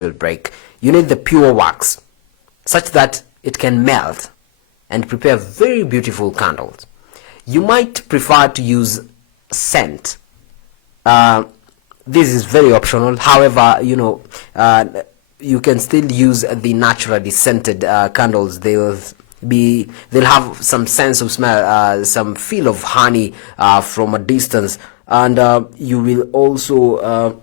will break. You need the pure wax, such that it can melt and prepare very beautiful candles. You might prefer to use scent. This is very optional. However, you can still use the naturally scented candles. They'll have some sense of smell, some feel of honey from a distance, and you will also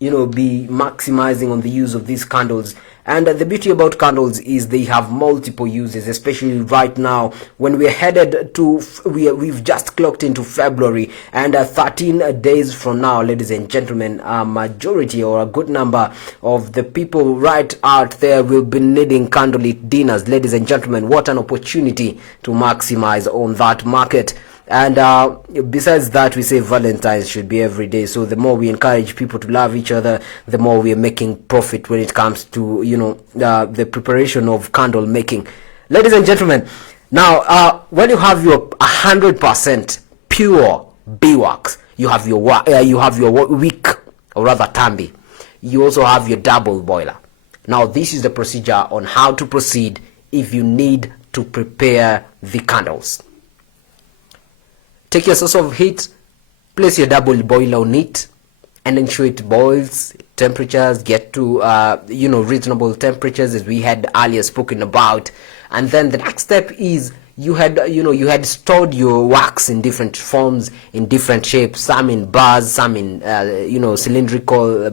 be maximizing on the use of these candles. And the beauty about candles is they have multiple uses, especially right now when we're headed to, we've just clocked into February, and 13 days from now, ladies and gentlemen, a majority or a good number of the people right out there will be needing candlelit dinners. Ladies and gentlemen, what an opportunity to maximize on that market. And besides that, we say Valentine's should be every day. So the more we encourage people to love each other, the more we are making profit when it comes to the preparation of candle making. Ladies and gentlemen, now when you have your 100% pure beeswax, you have your wick, or rather tambi. You also have your double boiler. Now this is the procedure on how to proceed if you need to prepare the candles. Take your source of heat, place your double boiler on it, and ensure it boils. Temperatures get to reasonable temperatures, as we had earlier spoken about. And then the next step is you had stored your wax in different forms, in different shapes, some in bars, some in cylindrical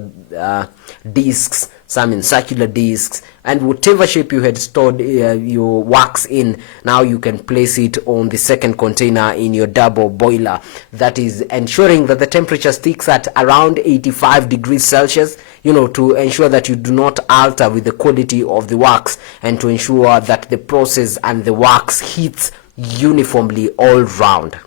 discs, some in circular discs, and whatever shape you had stored your wax in, now you can place it on the second container in your double boiler. That is ensuring that the temperature sticks at around 85 degrees Celsius, to ensure that you do not alter with the quality of the wax, and to ensure that the process and the wax heats uniformly all round.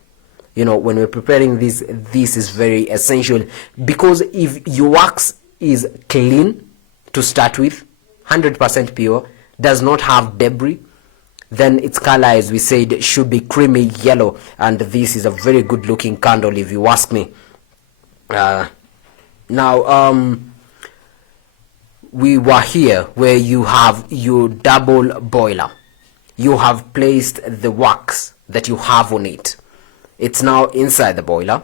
When we're preparing this is very essential, because if your wax is clean to start with, 100% pure, does not have debris, then its color, as we said, should be creamy yellow, and this is a very good looking candle if you ask me. We were here where you have your double boiler. You have placed the wax that you have on it. It's now inside the boiler.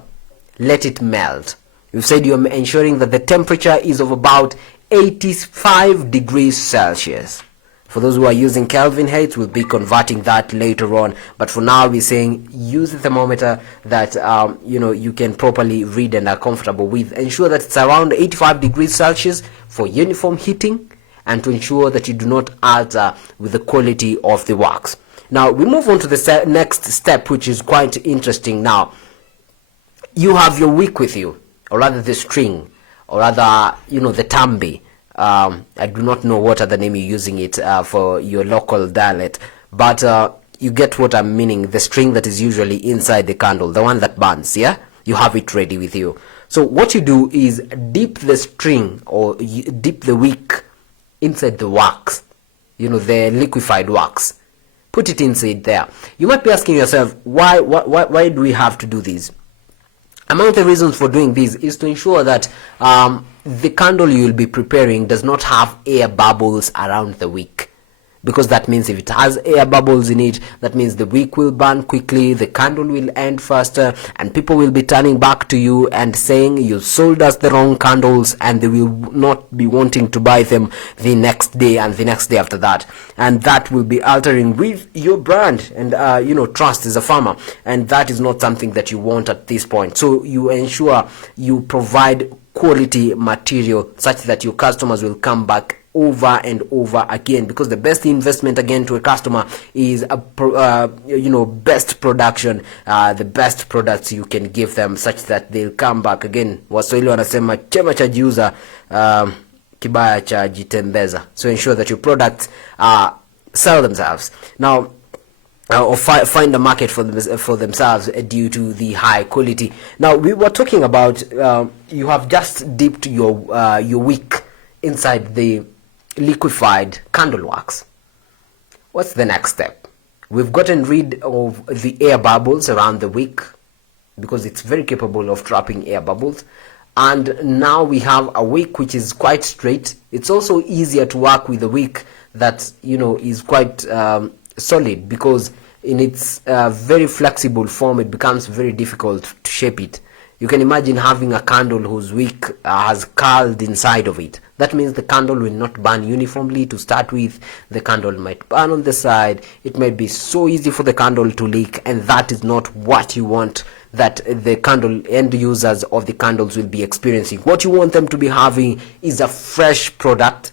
Let it melt. You've said you're ensuring that the temperature is of about 85 degrees Celsius. For those who are using Kelvin heights, we'll be converting that later on. But for now, we're saying use the thermometer that you can properly read and are comfortable with. Ensure that it's around 85 degrees Celsius for uniform heating, and to ensure that you do not alter with the quality of the wax. Now we move on to the next step, which is quite interesting. Now you have your wick with you, or rather the string, or rather the tambi. I do not know what other name you're using it for your local dialect, but you get what I'm meaning. The string that is usually inside the candle, the one that burns, yeah? You have it ready with you. So what you do is dip the string, or dip the wick inside the wax, the liquefied wax. Put it inside there. You might be asking yourself, why do we have to do this? Among the reasons for doing this is to ensure that the candle you will be preparing does not have air bubbles around the wick, because that means if it has air bubbles in it, that means the wick will burn quickly, the candle will end faster, and people will be turning back to you and saying you sold us the wrong candles, and they will not be wanting to buy them the next day and the next day after that, and that will be altering with your brand and trust as a farmer, and that is not something that you want at this point. So you ensure you provide quality material such that your customers will come back over and over again, because the best investment again to a customer is best production, the best products you can give them, such that they'll come back again. Waswahili wanasema chema cha jiuza kibaya cha jitembeza. So ensure that your products sell themselves now, or find a market for themselves due to the high quality. Now we were talking about you have just dipped your wick inside the liquefied candle wax. What's the next step? We've gotten rid of the air bubbles around the wick, because it's very capable of trapping air bubbles. And now we have a wick which is quite straight. It's also easier to work with a wick that is quite solid, because in its very flexible form it becomes very difficult to shape it. You can imagine having a candle whose wick has curled inside of it. That means the candle will not burn uniformly to start with. The candle might burn on the side. It might be so easy for the candle to leak, and that is not what you want that the candle end users of the candles will be experiencing. What you want them to be having is a fresh product,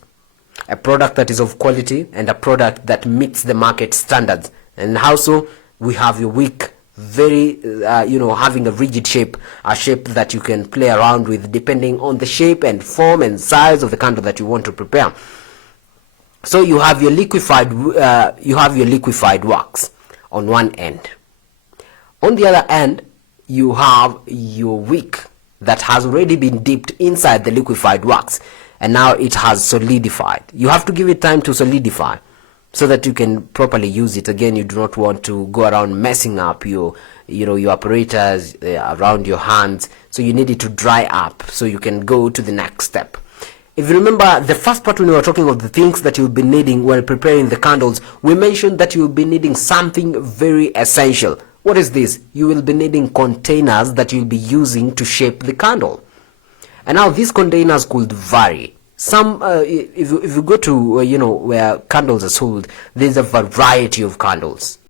a product that is of quality, and a product that meets the market standards. And how so? We have your wick very having a rigid shape, a shape that you can play around with depending on the shape and form and size of the candle that you want to prepare. So you have your liquefied wax on one end. On the other end, you have your wick that has already been dipped inside the liquefied wax, and now it has solidified. You have to give it time to solidify so that you can properly use it. Again, you do not want to go around messing up your apparatus around your hands. So you need it to dry up so you can go to the next step. If you remember the first part when we were talking of the things that you'll be needing while preparing the candles, we mentioned that you'll be needing something very essential. What is this? You will be needing containers that you'll be using to shape the candle. And now these containers could vary. Some if you go to where candles are sold, there's a variety of candles.